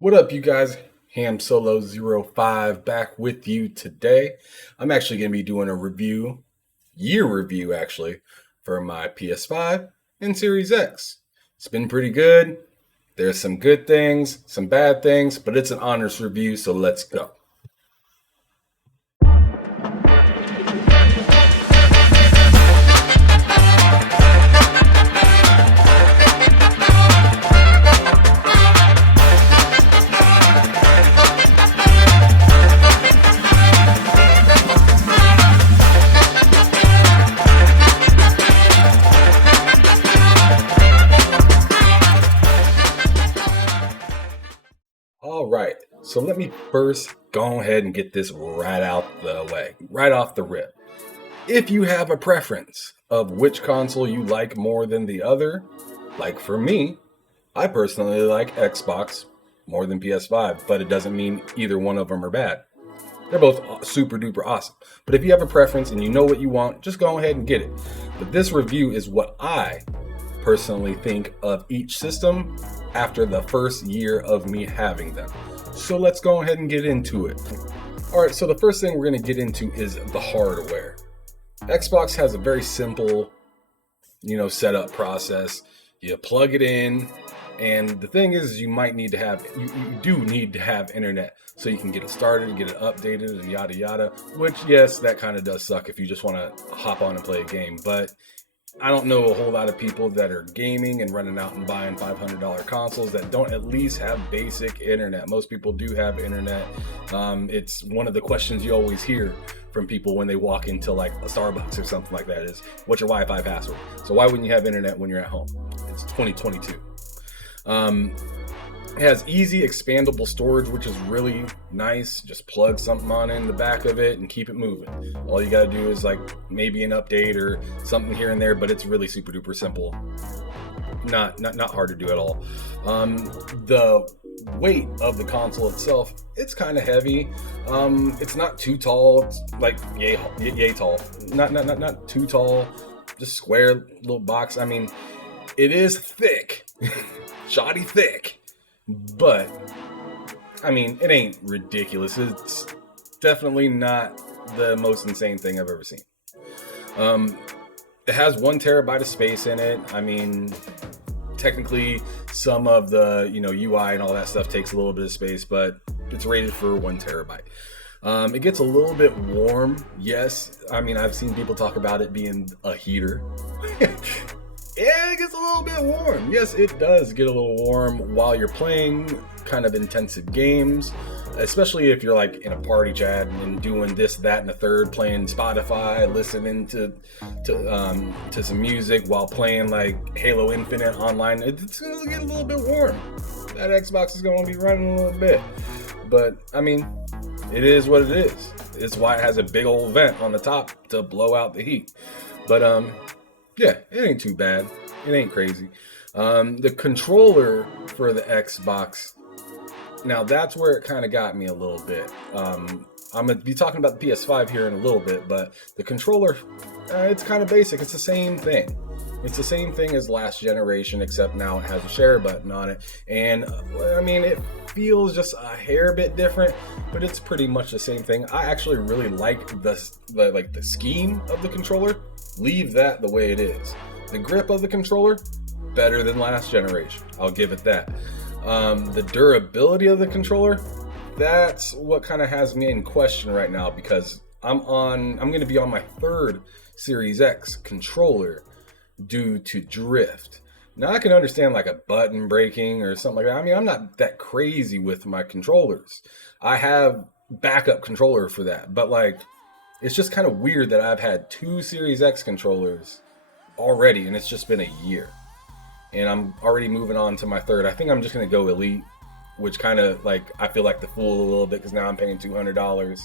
What up, you guys? Ham Solo 05 back with you today. I'm actually going to be doing a year review actually, for my PS5 and Series X. It's been pretty good. There's some good things, some bad things, but it's an honest review, so let's go. All right, so let me first go ahead and get this right out the way, right off the rip. If you have a preference of which console you like more than the other, like for me, I personally like Xbox more than PS5, but it doesn't mean either one of them are bad. They're both super duper awesome. But if you have a preference and you know what you want, just go ahead and get it. But this review is what I personally think of each system after the first year of me having them. So let's go ahead and get into it. All right, so the first thing we're going to get into is the hardware. Xbox has a very simple, setup process. You plug it in, and the thing is, you do need to have internet so you can get it started, get it updated, and yada yada. Which, yes, that kind of does suck if you just want to hop on and play a game, but I don't know a whole lot of people that are gaming and running out and buying $500 consoles that don't at least have basic internet. Most people do have internet. It's one of the questions you always hear from people when they walk into like a Starbucks or something like that is, what's your Wi-Fi password? So why wouldn't you have internet when you're at home? It's 2022. It has easy expandable storage, which is really nice. Just plug something on in the back of it and keep it moving. All you gotta do is like maybe an update or something here and there, but it's really super duper simple. Not hard to do at all. The weight of the console itself, it's kind of heavy. It's not too tall. It's like yay tall. Not too tall. Just square little box. I mean, it is thick, shoddy thick. But, I mean, it ain't ridiculous. It's definitely not the most insane thing I've ever seen. It has 1 terabyte of space in it. I mean, technically, some of the UI and all that stuff takes a little bit of space, but it's rated for 1 terabyte. It gets a little bit warm. Yes, I mean, I've seen people talk about it being a heater. Yeah, it gets a little bit warm. Yes, it does get a little warm while you're playing kind of intensive games, especially if you're like in a party chat and doing this, that, and the third, playing Spotify, listening to some music while playing like Halo Infinite online. It's gonna get a little bit warm. That Xbox is gonna be running a little bit, but I mean, it is what it is. It's why it has a big old vent on the top to blow out the heat. But yeah, it ain't too bad. It ain't crazy. The controller for the Xbox, now that's where it kind of got me a little bit. I'm going to be talking about the PS5 here in a little bit, but the controller, it's kind of basic. It's the same thing. It's the same thing as last generation, except now it has a share button on it. And I mean, it feels just a hair bit different, but it's pretty much the same thing. I actually really like the scheme of the controller. Leave that the way it is. The grip of the controller, better than last generation. I'll give it that. The durability of the controller, that's what kind of has me in question right now, because I'm going to be on my 3rd Series X controller due to drift. Now I can understand like a button breaking or something like that. I mean, I'm not that crazy with my controllers. I have backup controller for that, but like, it's just kind of weird that I've had 2 Series X controllers already, and it's just been a year. And I'm already moving on to my 3rd. I think I'm just going to go Elite, which kind of like, I feel like the fool a little bit because now I'm paying $200.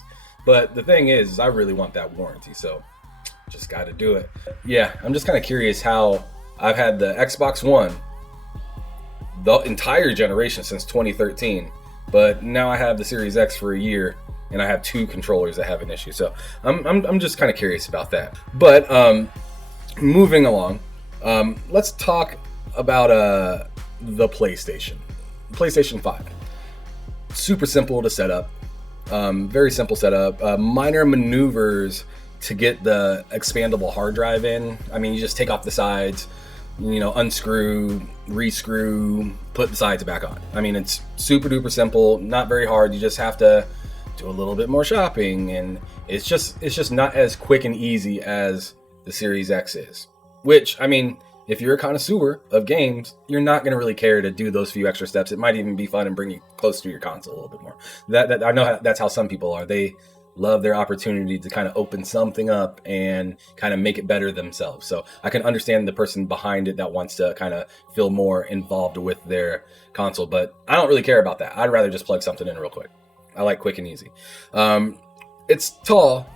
But the thing is I really want that warranty, so just got to do it. Yeah, I'm just kind of curious how I've had the Xbox One the entire generation since 2013, but now I have the Series X for a year, and I have 2 controllers that have an issue. So I'm just kind of curious about that. But moving along, let's talk about the PlayStation 5. super simple to set up. Very simple setup. Minor maneuvers to get the expandable hard drive in. I mean, you just take off the sides, unscrew, rescrew, put the sides back on. I mean, it's super duper simple, not very hard. You just have to do a little bit more shopping, and it's just not as quick and easy as the Series X is. Which, I mean, if you're a connoisseur of games, you're not going to really care to do those few extra steps. It might even be fun and bring you close to your console a little bit more. That I know that's how some people are. They love their opportunity to kind of open something up and kind of make it better themselves. So I can understand the person behind it that wants to kind of feel more involved with their console, but I don't really care about that. I'd rather just plug something in real quick. I like quick and easy. It's tall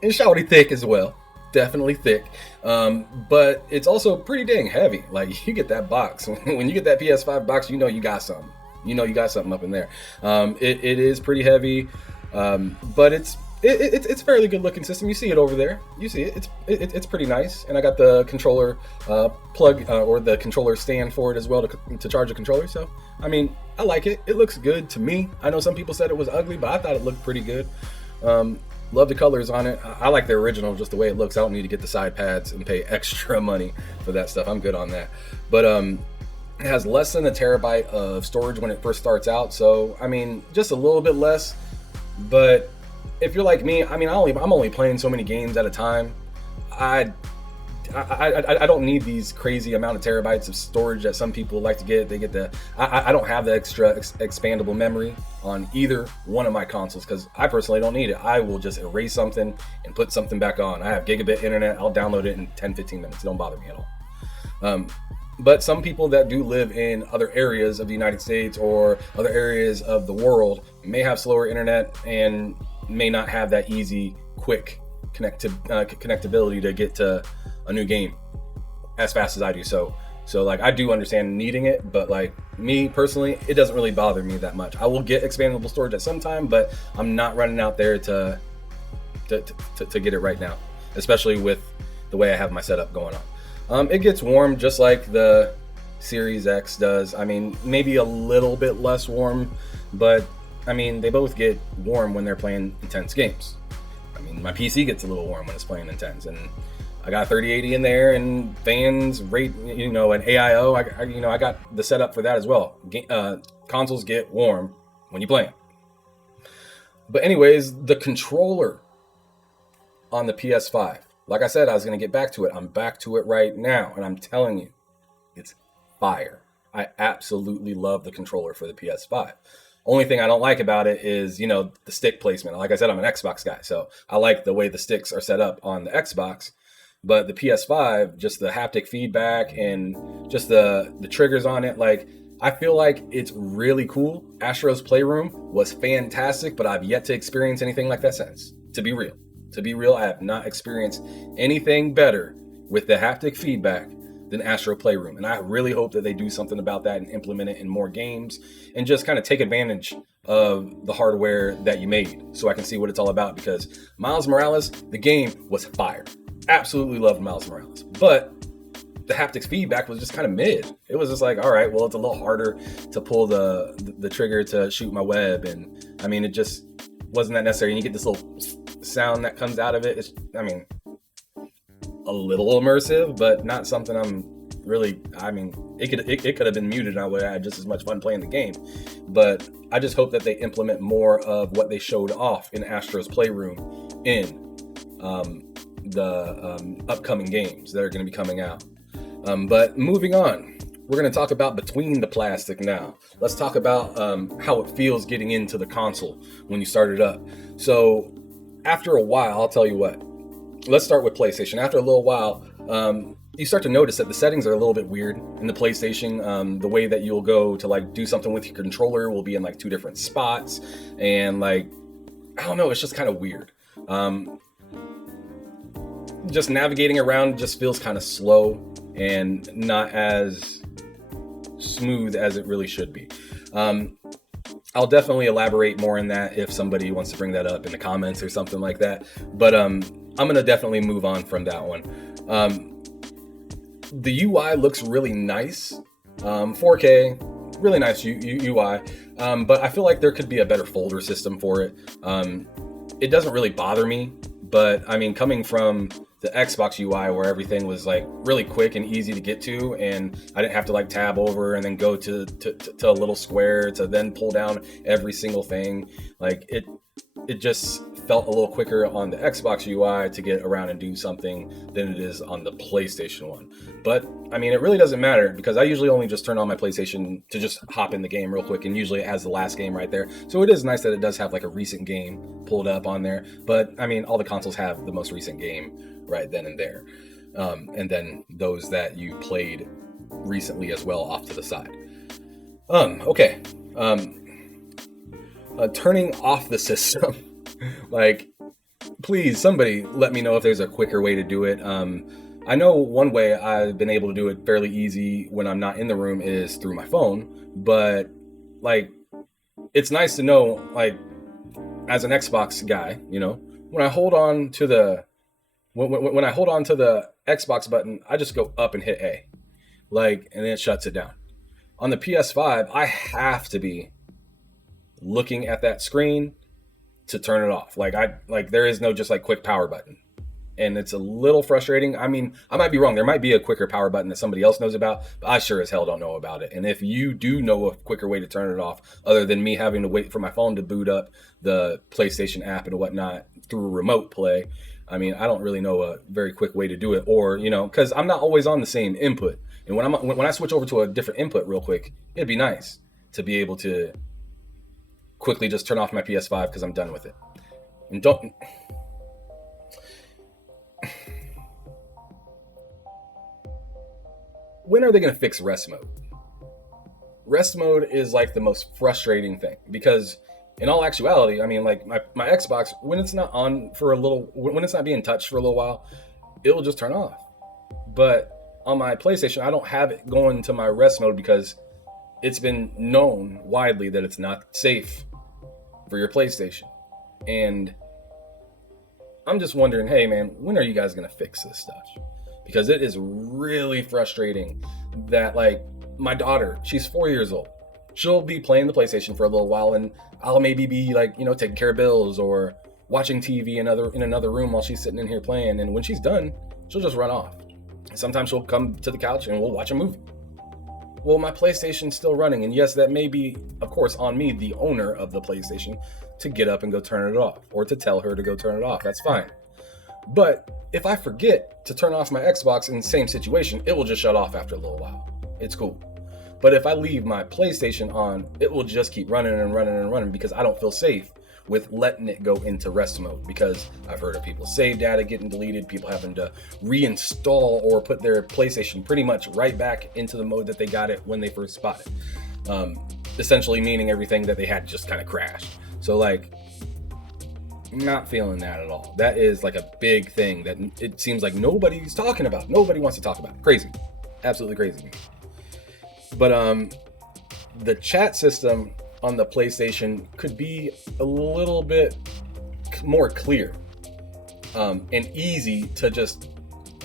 and shouty thick as well. Definitely thick, but it's also pretty dang heavy. Like, you get that box, when you get that PS5 box, you got something. You got something up in there. It is pretty heavy, but it's fairly good looking system. You see it over there. You see it. It's pretty nice. And I got the controller plug or the controller stand for it as well to charge the controller. So I mean, I like it. It looks good to me. I know some people said it was ugly, but I thought it looked pretty good. Love the colors on it. I like the original, just the way it looks. I don't need to get the side pads and pay extra money for that stuff. I'm good on that. But it has less than a terabyte of storage when it first starts out. So, I mean, just a little bit less. But if you're like me, I mean, I'm only playing so many games at a time. I don't need these crazy amount of terabytes of storage that some people like to get. They get I don't have the extra expandable memory on either one of my consoles because I personally don't need it. I will just erase something and put something back on. I have gigabit internet. I'll download it in 10-15 minutes. It don't bother me at all. But some people that do live in other areas of the United States or other areas of the world may have slower internet and may not have that easy, quick connectability to get to a new game as fast as I do. So like, I do understand needing it, but like me personally, it doesn't really bother me that much. I will get expandable storage at some time, but I'm not running out there to get it right now, especially with the way I have my setup going on. It gets warm just like the Series X does. I mean, maybe a little bit less warm, but I mean, they both get warm when they're playing intense games. I mean, my PC gets a little warm when it's playing intense, and I got 3080 in there, and fans rate, and AIO. I got the setup for that as well. Consoles get warm when you play them. But anyways, the controller on the PS5. Like I said, I was going to get back to it. I'm back to it right now, and I'm telling you, it's fire. I absolutely love the controller for the PS5. Only thing I don't like about it is, the stick placement. Like I said, I'm an Xbox guy, so I like the way the sticks are set up on the Xbox. But the PS5, just the haptic feedback and just the triggers on it, like, I feel like it's really cool. Astro's Playroom was fantastic, but I've yet to experience anything like that since. To be real, I have not experienced anything better with the haptic feedback than Astro Playroom. And I really hope that they do something about that and implement it in more games and just kind of take advantage of the hardware that you made so I can see what it's all about, because Miles Morales, the game was fire. Absolutely loved Miles Morales. But the haptics feedback was just kind of mid. It was just like, all right, well, it's a little harder to pull the trigger to shoot my web. And I mean, it just wasn't that necessary. And you get this little sound that comes out of it. It's, I mean, a little immersive, but not something I'm really, I mean, it could have been muted and I would have had just as much fun playing the game. But I just hope that they implement more of what they showed off in Astro's Playroom in the upcoming games that are going to be coming out. But moving on, we're going to talk about between the plastic now. Let's talk about how it feels getting into the console when you start it up. So after a while, I'll tell you what. Let's start with PlayStation. After a little while, you start to notice that the settings are a little bit weird in the PlayStation. The way that you'll go to like do something with your controller will be in like two different spots, and like, I don't know, it's just kind of weird. Just navigating around just feels kind of slow and not as smooth as it really should be. I'll definitely elaborate more on that if somebody wants to bring that up in the comments or something like that. But I'm going to definitely move on from that one. The UI looks really nice. 4K, really nice UI, but I feel like there could be a better folder system for it. It doesn't really bother me, but I mean, coming from the Xbox UI where everything was like really quick and easy to get to, and I didn't have to like tab over and then go to a little square to then pull down every single thing. Like it just felt a little quicker on the Xbox UI to get around and do something than it is on the PlayStation one. But I mean, it really doesn't matter because I usually only just turn on my PlayStation to just hop in the game real quick, and usually it has the last game right there. So it is nice that it does have like a recent game pulled up on there. But I mean, all the consoles have the most recent game right then and there. And then those that you played recently as well off to the side. Okay. Turning off the system. Like, please, somebody let me know if there's a quicker way to do it. I know one way I've been able to do it fairly easy when I'm not in the room is through my phone, but like, it's nice to know, like, as an Xbox guy, you know, when I hold on to the when I hold on to the Xbox button, I just go up and hit A, like, and then it shuts it down. On the PS5, I have to be looking at that screen to turn it off. Like there is no just like quick power button. And it's a little frustrating. I mean, I might be wrong. There might be a quicker power button that somebody else knows about, but I sure as hell don't know about it. And if you do know a quicker way to turn it off, other than me having to wait for my phone to boot up the PlayStation app and whatnot through remote play, I mean, I don't really know a very quick way to do it. Or, you know, because I'm not always on the same input. And when I switch over to a different input real quick, it'd be nice to be able to quickly just turn off my PS5 because I'm done with it. And don't... When are they going to fix rest mode? Rest mode is like the most frustrating thing because in all actuality, I mean, like my Xbox, when it's not on for a little, when it's not being touched for a little while, it will just turn off. But on my PlayStation, I don't have it going to my rest mode because it's been known widely that it's not safe for your PlayStation. And I'm just wondering, hey man, when are you guys going to fix this stuff? Because it is really frustrating that, like, my daughter, she's 4 years old. She'll be playing the PlayStation for a little while, and I'll maybe be like, you know, taking care of bills or watching TV in another room while she's sitting in here playing. And when she's done, she'll just run off. Sometimes she'll come to the couch and we'll watch a movie. Well, my PlayStation's still running, and yes, that may be, of course, on me, the owner of the PlayStation, to get up and go turn it off, or to tell her to go turn it off. That's fine. But if I forget to turn off my Xbox in the same situation, it will just shut off after a little while. It's cool. But if I leave my PlayStation on, it will just keep running and running and running because I don't feel safe with letting it go into rest mode, because I've heard of people's save data getting deleted, people having to reinstall or put their PlayStation pretty much right back into the mode that they got it when they first bought it. Essentially meaning everything that they had just kind of crashed. So like, not feeling that at all. That is like a big thing that it seems like nobody's talking about. Nobody wants to talk about. Crazy. Absolutely crazy. But the chat system on the PlayStation could be a little bit more clear and easy to just,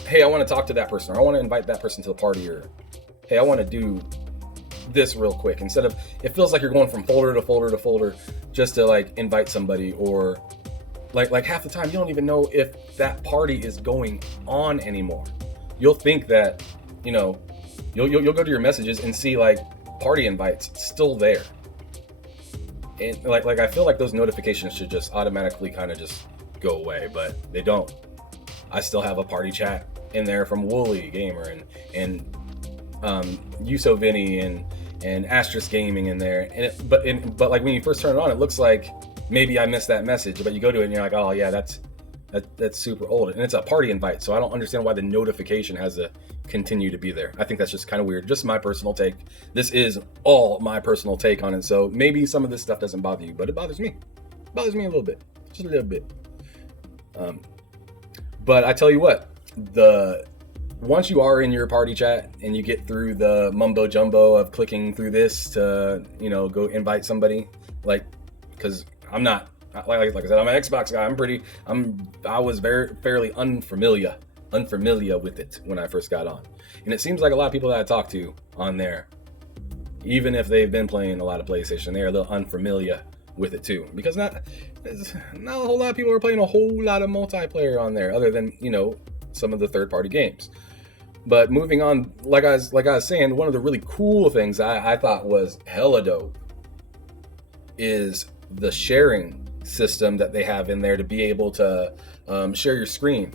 hey, I want to talk to that person, or I want to invite that person to the party, or hey, I want to do this real quick, instead of, it feels like you're going from folder to folder to folder just to like invite somebody, or like half the time you don't even know if that party is going on anymore. You'll think that, you know, you'll go to your messages and see like party invites still there. And like I feel like those notifications should just automatically kind of just go away, but they don't. I still have a party chat in there from Wooly Gamer and Uso Vinny and Asterisk Gaming in there. And but like when you first turn it on, it looks like maybe I missed that message, but you go to it and you're like, oh yeah, that's super old, and it's a party invite, so I don't understand why the notification has to continue to be there. I think that's just kind of weird. Just my personal take. This is all my personal take on it, so maybe some of this stuff doesn't bother you, but it bothers me. It bothers me a little bit, just a little bit. But I tell you what, once you are in your party chat and you get through the mumbo jumbo of clicking through this to, you know, go invite somebody, like, because I'm not, like I said, I'm an Xbox guy. I was fairly unfamiliar with it when I first got on. And it seems like a lot of people that I talk to on there Even if they've been playing a lot of PlayStation, they're a little unfamiliar with it too, because not a whole lot of people are playing a whole lot of multiplayer on there, other than, you know, some of the third-party games. But moving on, like I was saying, one of the really cool things I thought was hella dope is the sharing system that they have in there to be able to share your screen.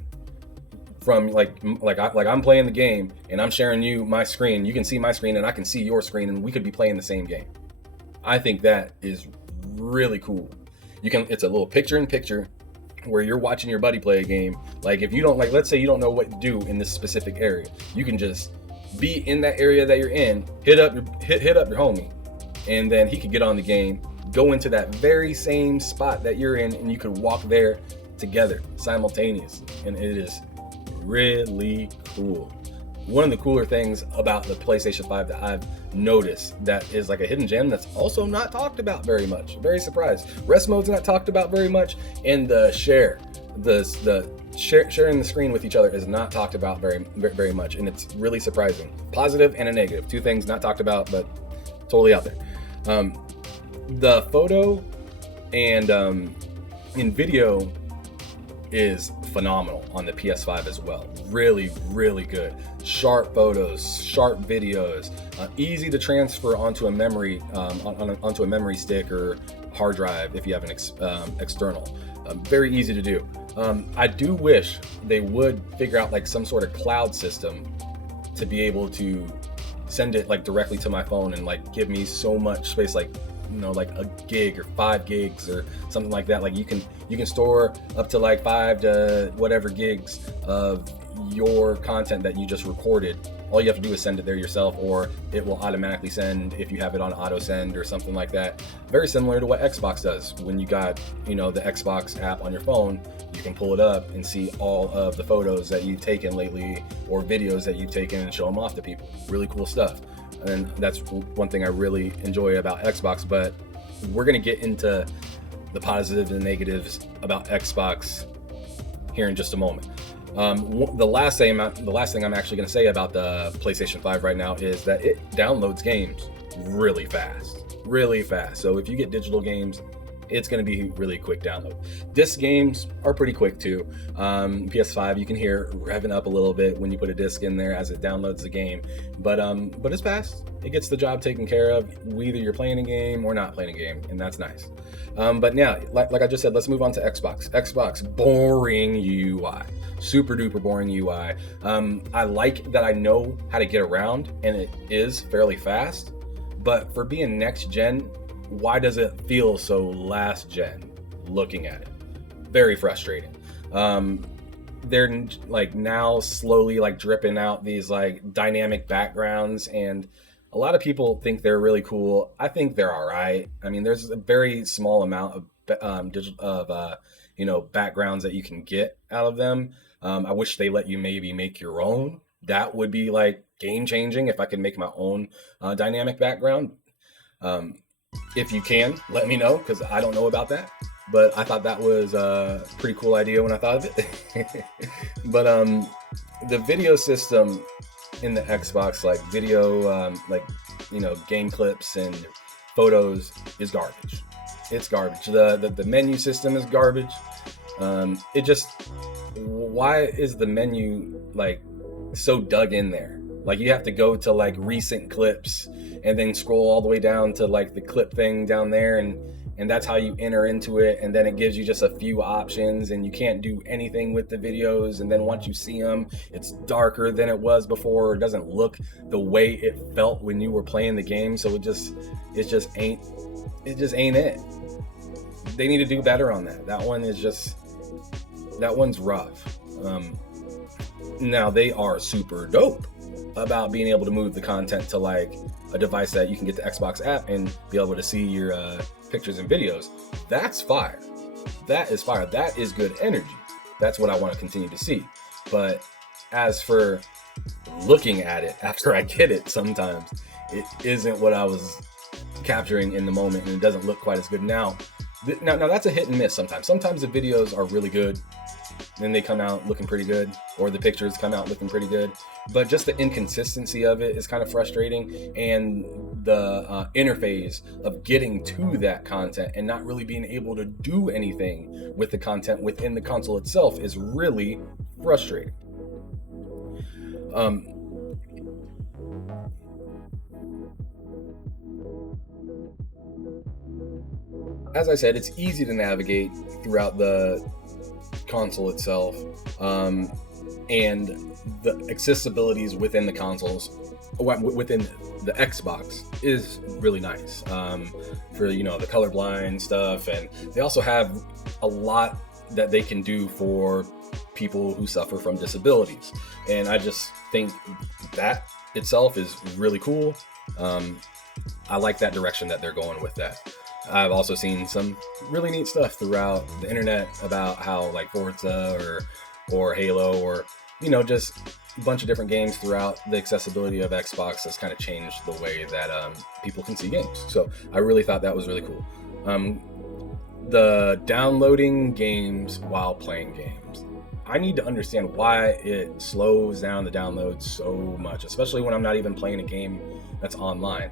From like I'm playing the game and I'm sharing you my screen. You can see my screen and I can see your screen, and we could be playing the same game. I think that is really cool. It's a little picture-in-picture where you're watching your buddy play a game. Like if you don't, like, let's say you don't know what to do in this specific area, you can just be in that area that you're in, hit up your homie, and then he could get on the game, go into that very same spot that you're in, and you could walk there together simultaneously. And it is really cool. One of the cooler things about the PlayStation 5 that I've noticed that is like a hidden gem that's also not talked about very much. Very surprised. Rest mode's not talked about very much, and the sharing the screen with each other is not talked about very much, and it's really surprising. Positive and a negative. Two things not talked about, but totally out there. The photo and in video is phenomenal on the PS5 as well. Really, really good. Sharp photos, sharp videos, easy to transfer onto a memory, onto a memory stick or hard drive if you have an external. Very easy to do. I do wish they would figure out like some sort of cloud system to be able to send it like directly to my phone and like give me so much space, like, you know, like a gig or 5 gigs or something like that. Like you can store up to like 5 to whatever gigs of your content that you just recorded. All you have to do is send it there yourself, or it will automatically send if you have it on auto send or something like that. Very similar to what Xbox does. When you got, you know, the Xbox app on your phone, you can pull it up and see all of the photos that you've taken lately or videos that you've taken and show them off to people. Really cool stuff. And that's one thing I really enjoy about Xbox. But we're going to get into the positives and negatives about Xbox here in just a moment. The last thing I'm actually going to say about the PlayStation 5 right now is that it downloads games really fast. So if you get digital games, it's going to be really quick download. Disc games are pretty quick too. PS5, you can hear revving up a little bit when you put a disc in there as it downloads the game, but it's fast. It gets the job taken care of, whether you're playing a game or not playing a game, and that's nice. But now, like I just said, let's move on to Xbox. Xbox, boring UI, super duper boring UI. I like that I know how to get around, and it is fairly fast, but for being next gen, why does it feel so last gen looking at it? Very frustrating. They're like now slowly like dripping out these like dynamic backgrounds, and a lot of people think they're really cool. I think they're all right. I mean, there's a very small amount of backgrounds that you can get out of them. I wish they let you maybe make your own. That would be like game changing if I could make my own dynamic background. If you can, let me know, because I don't know about that. But I thought that was a pretty cool idea when I thought of it. But the video system in the Xbox, like video, game clips and photos, is garbage. It's garbage. The menu system is garbage. Why is the menu like so dug in there? Like you have to go to like recent clips and then scroll all the way down to like the clip thing down there, and that's how you enter into it, and then it gives you just a few options, and you can't do anything with the videos, and then once you see them, it's darker than it was before. It doesn't look the way it felt when you were playing the game, so it just ain't it. They need to do better on that. That one's rough. Now they are super dope about being able to move the content to like a device that you can get the Xbox app and be able to see your pictures and videos. That's fire. That is fire. That is good energy. That's what I want to continue to see. But as for looking at it after I get it, sometimes it isn't what I was capturing in the moment, and it doesn't look quite as good. Now that's a hit and miss sometimes. Sometimes the videos are really good, then they come out looking pretty good, or the pictures come out looking pretty good. But just the inconsistency of it is kind of frustrating, and the interface of getting to that content and not really being able to do anything with the content within the console itself is really frustrating. As I said, it's easy to navigate throughout the console itself, and the accessibilities within the consoles, within the Xbox, is really nice, for the colorblind stuff, and they also have a lot that they can do for people who suffer from disabilities, and I just think that itself is really cool. I like that direction that they're going with that. I've also seen some really neat stuff throughout the internet about how like Forza or Halo, or just a bunch of different games throughout the accessibility of Xbox has kind of changed the way that people can see games. So I really thought that was really cool. The downloading games while playing games, I need to understand why it slows down the download so much, especially when I'm not even playing a game that's online.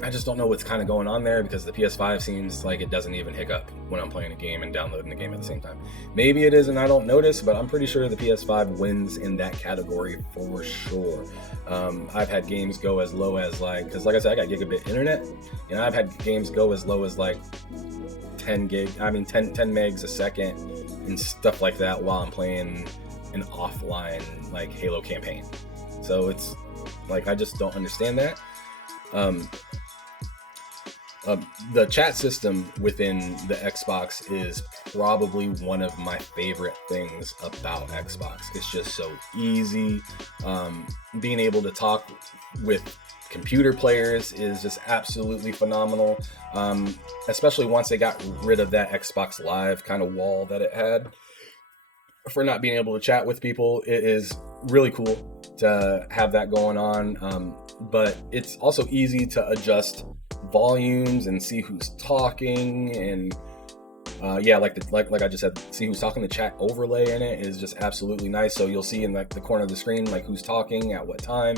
I just don't know what's kind of going on there, because the PS5 seems like it doesn't even hiccup when I'm playing a game and downloading the game at the same time. Maybe it is and I don't notice, but I'm pretty sure the PS5 wins in that category for sure. I've had games go as low as because like I said, I got gigabit internet, and I've had games go as low as 10 megs a second and stuff like that while I'm playing an offline Halo campaign. So it's I just don't understand that. The chat system within the Xbox is probably one of my favorite things about Xbox. It's just so easy. Being able to talk with computer players is just absolutely phenomenal. Especially once they got rid of that Xbox Live kind of wall that it had for not being able to chat with people. It is really cool to have that going on. But it's also easy to adjust volumes and see who's talking, and like I just said, see who's talking. The chat overlay in it is just absolutely nice, so you'll see in the corner of the screen who's talking at what time.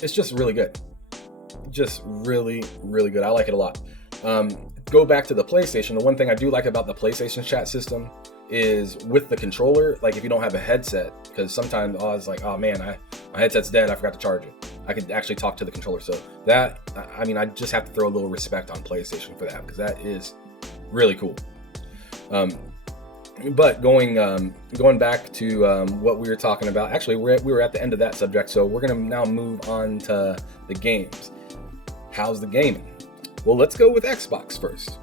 It's just really good, just really good. I like it a lot. Go back to the PlayStation. The one thing I do like about the PlayStation chat system is with the controller, if you don't have a headset, because sometimes it's oh man, my headset's dead, I forgot to charge it. I could actually talk to the controller. So that, I just have to throw a little respect on PlayStation for that, because that is really cool. But going back to what we were talking about, actually we were at the end of that subject, so we're going to now move on to the games. How's the gaming? Well, let's go with Xbox first.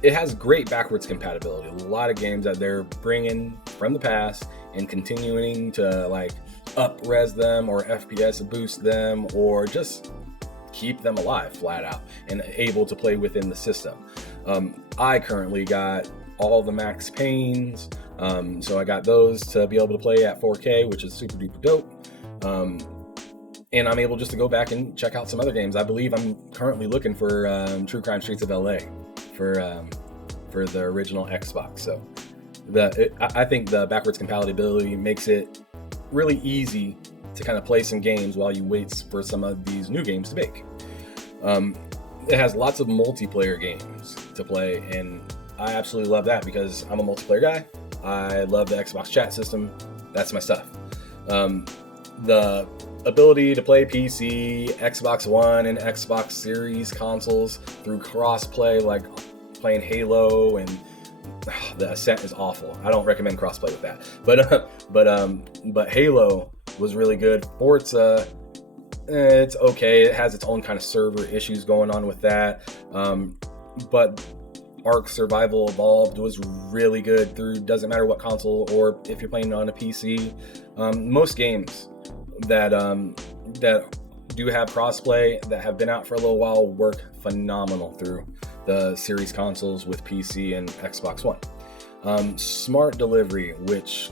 It has great backwards compatibility. A lot of games that they're bringing from the past and continuing to up-res them or FPS boost them, or just keep them alive flat out and able to play within the system. I currently got all the Max Paynes, so I got those to be able to play at 4K, which is super duper dope. And I'm able just to go back and check out some other games. I believe I'm currently looking for True Crime Streets of LA for the original Xbox. So I think the backwards compatibility makes it really easy to kind of play some games while you wait for some of these new games to make. It has lots of multiplayer games to play, and I absolutely love that because I'm a multiplayer guy. I love the Xbox chat system. That's my stuff. The ability to play PC, Xbox One, and Xbox Series consoles through crossplay, like playing Halo, and the Ascent is awful. I don't recommend crossplay with that. But Halo was really good. Forza, it's okay. It has its own kind of server issues going on with that. But Ark Survival Evolved was really good through, doesn't matter what console or if you're playing on a PC. Most games that do have crossplay that have been out for a little while work phenomenal through the series consoles with PC and Xbox One. Smart delivery, which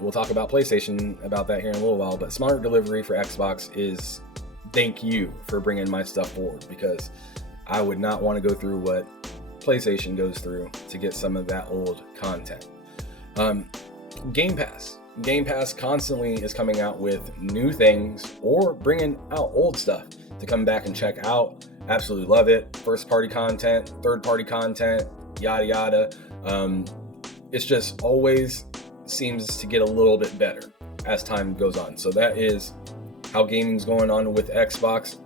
we'll talk about PlayStation about that here in a little while, but smart delivery for Xbox is thank you for bringing my stuff forward, because I would not want to go through what PlayStation goes through to get some of that old content. Game Pass. Game Pass constantly is coming out with new things or bringing out old stuff to come back and check out. Absolutely love it. First party content, third party content, yada yada. It's just always seems to get a little bit better as time goes on. So that is how gaming's going on with Xbox.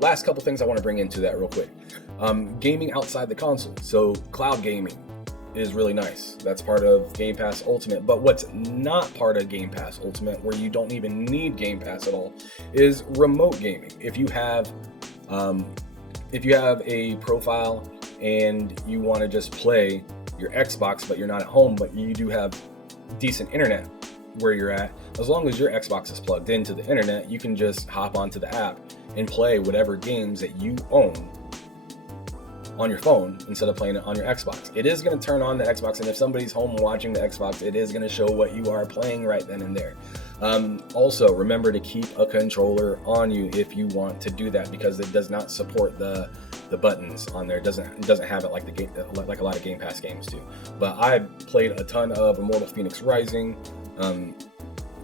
Last couple things I want to bring into that real quick. Gaming outside the console. So cloud gaming is really nice. That's part of Game Pass Ultimate. But what's not part of Game Pass Ultimate, where you don't even need Game Pass at all, is remote gaming. If you have a profile and you want to just play your Xbox, but you're not at home, but you do have decent internet where you're at, as long as your Xbox is plugged into the internet, you can just hop onto the app and play whatever games that you own on your phone instead of playing it on your Xbox. It is going to turn on the Xbox, and if somebody's home watching the Xbox, it is going to show what you are playing right then and there. Also, remember to keep a controller on you if you want to do that, because it does not support the buttons on there. It doesn't have it like the game, like a lot of Game Pass games do. But I played a ton of Immortal Phoenix Rising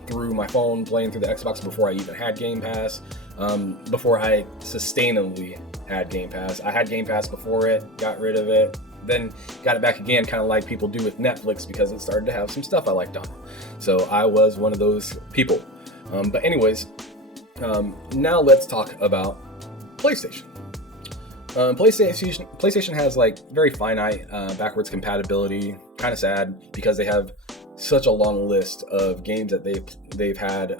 through my phone, playing through the Xbox before I even had Game Pass. Before I sustainably had Game Pass. I had Game Pass before it, got rid of it, then got it back again, kind of like people do with Netflix, because it started to have some stuff I liked on it. So I was one of those people. But anyways, now let's talk about PlayStation. PlayStation has like very finite backwards compatibility. Kind of sad, because they have such a long list of games that they've had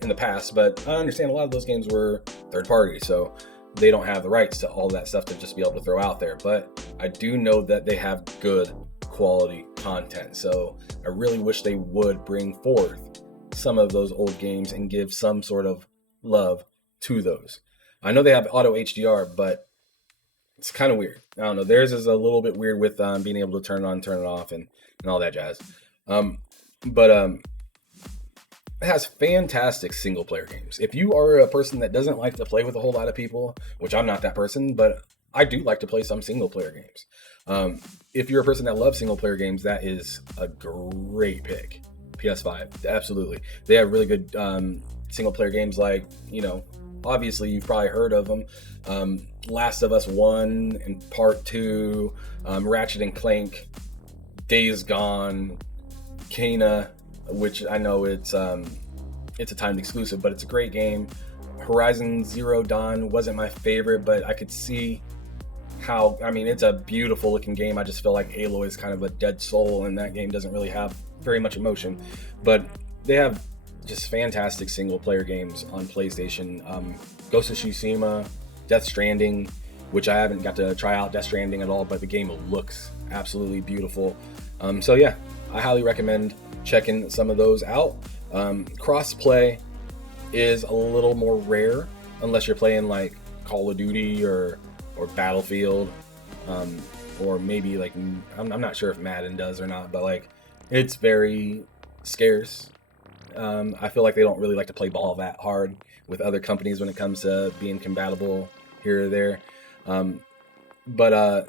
in the past. But I understand a lot of those games were third party, so they don't have the rights to all that stuff to just be able to throw out there. But I do know that they have good quality content, so I really wish they would bring forth some of those old games and give some sort of love to those. I know they have auto HDR, but it's kind of weird. I don't know. Theirs is a little bit weird with being able to turn it on, turn it off, and all that jazz. But it has fantastic single player games. If you are a person that doesn't like to play with a whole lot of people, which I'm not that person, but I do like to play some single player games. If you're a person that loves single player games, that is a great pick. PS5, absolutely. They have really good single player games, like, obviously you've probably heard of them. Last of Us 1 and Part 2, Ratchet and Clank, Days Gone, Kena, which I know it's a timed exclusive, but it's a great game. Horizon Zero Dawn wasn't my favorite, but I could see how, it's a beautiful looking game. I just feel like Aloy is kind of a dead soul, and that game doesn't really have very much emotion. But they have just fantastic single player games on PlayStation. Ghost of Tsushima, Death Stranding, which I haven't got to try out Death Stranding at all, but the game looks absolutely beautiful. So yeah, I highly recommend checking some of those out. Crossplay is a little more rare unless you're playing like Call of Duty or Battlefield, or maybe like I'm not sure if Madden does or not, but like it's very scarce. I feel like they don't really like to play ball that hard with other companies when it comes to being compatible here or there. But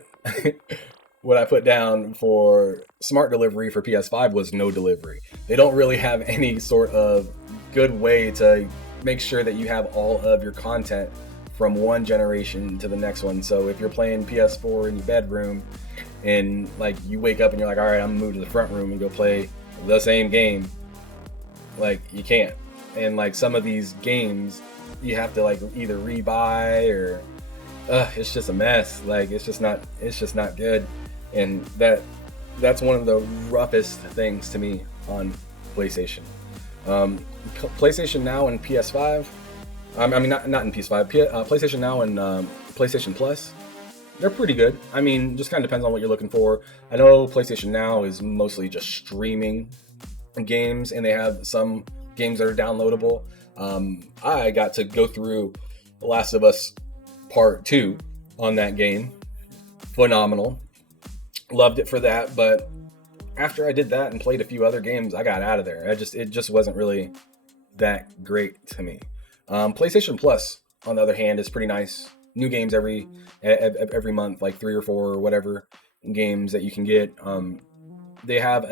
what I put down for smart delivery for PS5 was no delivery. They don't really have any sort of good way to make sure that you have all of your content from one generation to the next one. So if you're playing PS4 in your bedroom and like you wake up and you're like, all right, I'm gonna move to the front room and go play the same game, like you can't. And like some of these games you have to like either rebuy or it's just a mess. Like it's just not good. And that's one of the roughest things to me on PlayStation. PlayStation Now and PS5. Not in PS5. PlayStation Now and PlayStation Plus. They're pretty good. Just kind of depends on what you're looking for. I know PlayStation Now is mostly just streaming games, and they have some games that are downloadable. I got to go through The Last of Us Part 2 on that game. Phenomenal. Loved it for that, but after I did that and played a few other games, I got out of there. It just wasn't really that great to me. PlayStation Plus, on the other hand, is pretty nice. new games every month, like 3 or 4 or whatever games that you can get. They have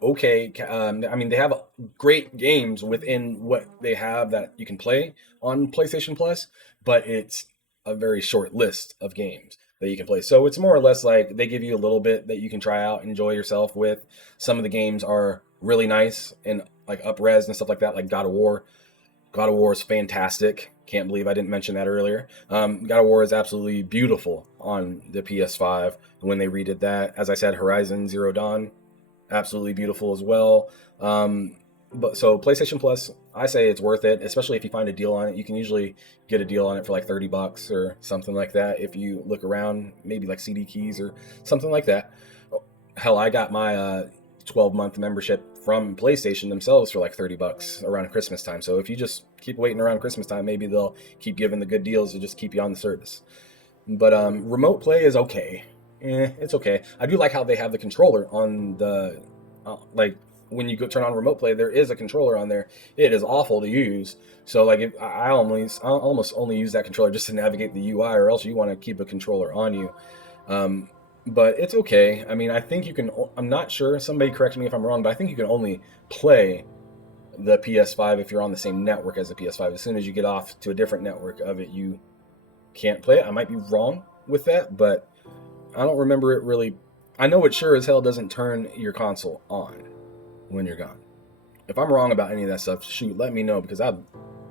they have great games within what they have that you can play on PlayStation Plus, but it's a very short list of games that you can play. So it's more or less like they give you a little bit that you can try out, enjoy yourself with. Some of the games are really nice and like up-res and stuff like that, like God of War. God of War is fantastic. Can't believe I didn't mention that earlier. God of War is absolutely beautiful on the PS5 when they redid that. As I said, Horizon Zero Dawn, absolutely beautiful as well. But so PlayStation Plus, I say it's worth it, especially if you find a deal on it. You can usually get a deal on it for like $30 or something like that if you look around, maybe like CD keys or something like that. Hell, I got my 12-month membership from PlayStation themselves for like $30 around Christmas time. So if you just keep waiting around Christmas time, maybe they'll keep giving the good deals to just keep you on the service. But remote play is okay. It's okay. I do like how they have the controller on the like when you go turn on remote play, there is a controller on there. It is awful to use. So like if I almost only use that controller just to navigate the UI, or else you want to keep a controller on you. But it's okay. I mean, I think you can. I'm not sure. Somebody correct me if I'm wrong, but I think you can only play the PS5 if you're on the same network as the PS5. As soon as you get off to a different network of it, you can't play it. I might be wrong with that, but I don't remember it really. I know it sure as hell doesn't turn your console on when you're gone. If I'm wrong about any of that stuff, shoot, let me know, because I'd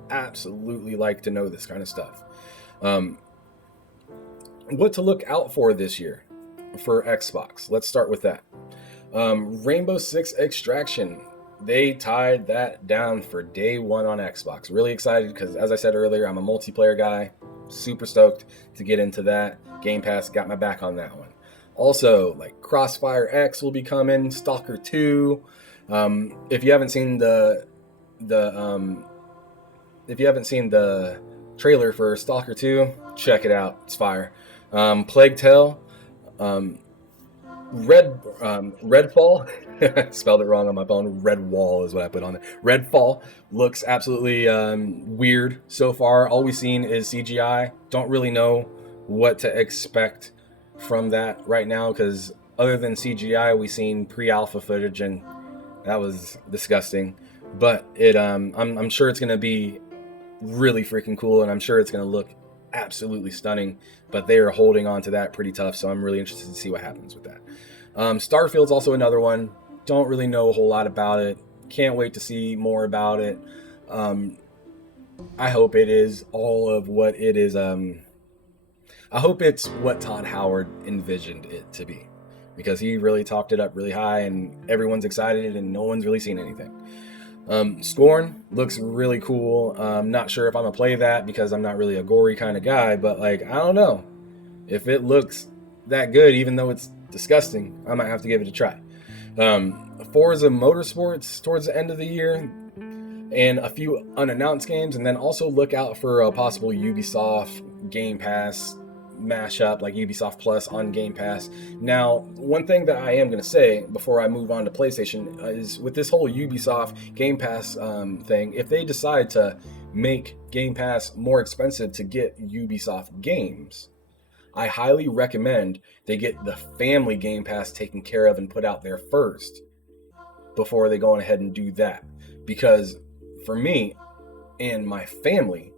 absolutely like to know this kind of stuff. What to look out for this year for Xbox? Let's start with that. Rainbow Six Extraction. They tied that down for day one on Xbox. Really excited because, as I said earlier, I'm a multiplayer guy. Super stoked to get into that. Game Pass got my back on that one. Also, like Crossfire X will be coming. Stalker 2. If you haven't seen the trailer for Stalker 2, check it out. It's fire. Plague Tale. Redfall, spelled it wrong on my phone. Redwall is what I put on there. Redfall looks absolutely weird so far. All we've seen is CGI. Don't really know what to expect from that right now, because other than CGI, we've seen pre-alpha footage, and that was disgusting. But I'm sure it's gonna be really freaking cool, and I'm sure it's gonna look absolutely stunning. But they are holding on to that pretty tough, so I'm really interested to see what happens with that. Starfield's also another one. Don't really know a whole lot about it. Can't wait to see more about it. I hope it is all of what it is. I hope it's what Todd Howard envisioned it to be, because he really talked it up really high, and everyone's excited, and no one's really seen anything. Scorn looks really cool. Not sure if I'm gonna play that because I'm not really a gory kind of guy, but like, I don't know if it looks that good, even though it's disgusting. I might have to give it a try. Forza Motorsports towards the end of the year, and a few unannounced games, and then also look out for a possible Ubisoft Game Pass mashup, like Ubisoft Plus on Game Pass. Now, one thing that I am going to say before I move on to PlayStation is, with this whole Ubisoft Game Pass thing, if they decide to make Game Pass more expensive to get Ubisoft games, I highly recommend they get the family Game Pass taken care of and put out there first before they go on ahead and do that. Because for me and my family,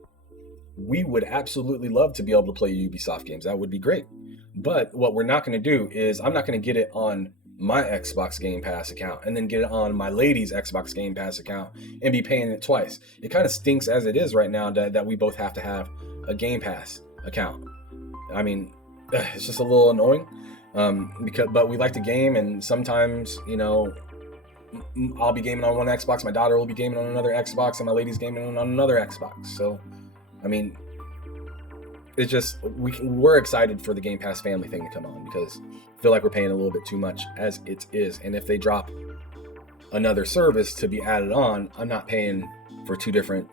we would absolutely love to be able to play Ubisoft games. That would be great. But what we're not going to do is, I'm not going to get it on my Xbox Game Pass account and then get it on my lady's Xbox Game Pass account and be paying it twice. It kind of stinks as it is right now that we both have to have a Game Pass account. I mean, it's just a little annoying, but we like to game, and sometimes, you know, I'll be gaming on one Xbox, my daughter will be gaming on another Xbox, and my lady's gaming on another Xbox. So, I mean, it's just, we're excited for the Game Pass family thing to come on, because I feel like we're paying a little bit too much as it is. And if they drop another service to be added on, I'm not paying for two different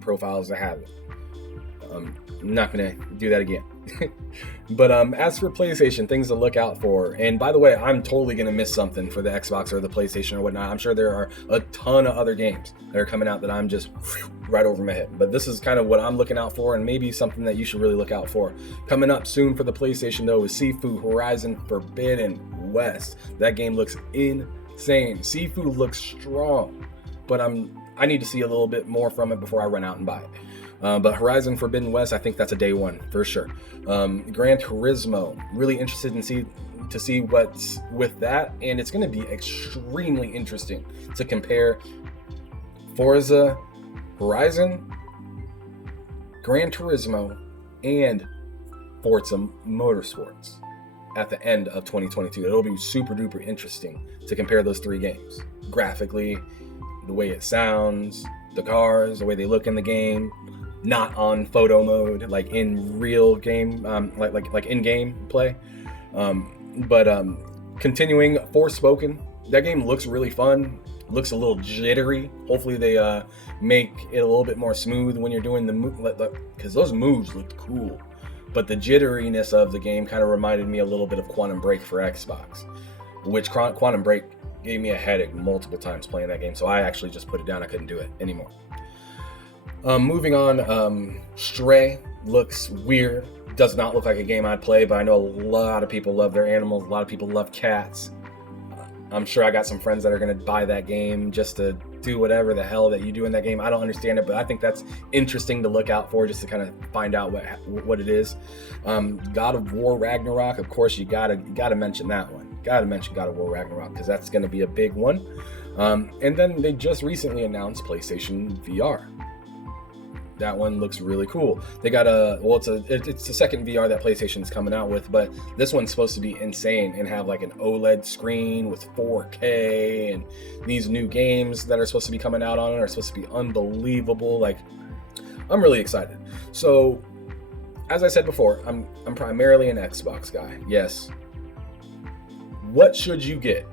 profiles to have it. I'm not gonna do that again. But as for PlayStation, things to look out for. And by the way, I'm totally gonna miss something for the Xbox or the PlayStation or whatnot. I'm sure there are a ton of other games that are coming out that I'm just right over my head. But this is kind of what I'm looking out for, and maybe something that you should really look out for. Coming up soon for the PlayStation though is Sifu Horizon Forbidden West. That game looks insane. Sifu looks strong, but I need to see a little bit more from it before I run out and buy it. But Horizon Forbidden West, I think that's a day one for sure. Gran Turismo, really interested to see what's with that, and it's going to be extremely interesting to compare Forza Horizon, Gran Turismo, and Forza Motorsports at the end of 2022. It'll be super duper interesting to compare those three games graphically, the way it sounds, the cars, the way they look in the game. Not on photo mode, like in real game, like in-game play. But continuing Forspoken, that game looks really fun. Looks a little jittery. Hopefully they make it a little bit more smooth when you're doing the move, because those moves looked cool. But the jitteriness of the game kind of reminded me a little bit of Quantum Break for Xbox, which Quantum Break gave me a headache multiple times playing that game. So I actually just put it down. I couldn't do it anymore. Moving on, Stray looks weird. Does not look like a game I'd play, but I know a lot of people love their animals. A lot of people love cats. I'm sure I got some friends that are going to buy that game just to do whatever the hell that you do in that game. I don't understand it, but I think that's interesting to look out for, just to kind of find out what it is. God of War Ragnarok, of course, you gotta mention that one. Gotta mention God of War Ragnarok, because that's going to be a big one. And then they just recently announced PlayStation VR. That one looks really cool. They got it's the second VR that PlayStation's coming out with, but this one's supposed to be insane and have like an OLED screen with 4K, and these new games that are supposed to be coming out on it are supposed to be unbelievable. Like, I'm really excited. So, as I said before, I'm primarily an Xbox guy. Yes. What should you get?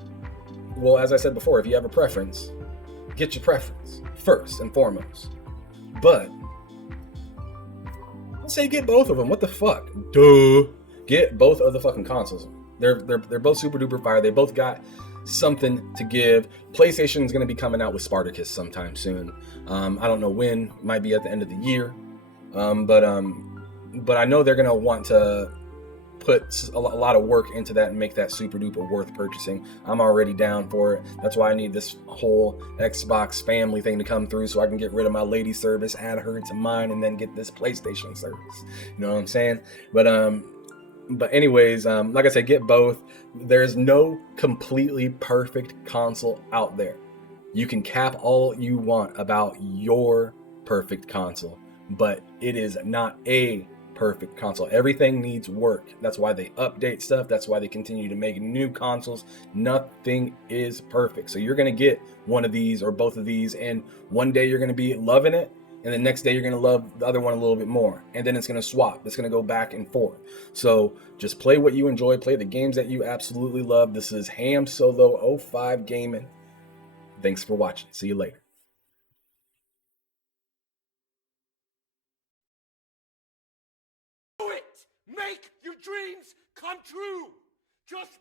Well, as I said before, if you have a preference, get your preference first and foremost. But say get both of them. What the fuck? Duh. Get both of the fucking consoles. They're both super duper fire. They both got something to give. PlayStation's going to be coming out with Spartacus sometime soon. I don't know when. Might be at the end of the year. But I know they're going to want to put a lot of work into that and make that super duper worth purchasing. I'm already down for it. That's why I need this whole Xbox family thing to come through, so I can get rid of my lady service, add her to mine, and then get this PlayStation service. You know what I'm saying? But anyways, like I said, get both. There's no completely perfect console out there. You can cap all you want about your perfect console, but it is not a perfect console. Everything needs work. That's why they update stuff. That's why they continue to make new consoles. Nothing is perfect. So you're going to get one of these or both of these, and one day you're going to be loving it, and the next day you're going to love the other one a little bit more, and then it's going to swap. It's going to go back and forth. So just play what you enjoy. Play the games that you absolutely love. This is Ham Solo 05 Gaming. Thanks for watching. See you later. Do it! Make your dreams come true! Just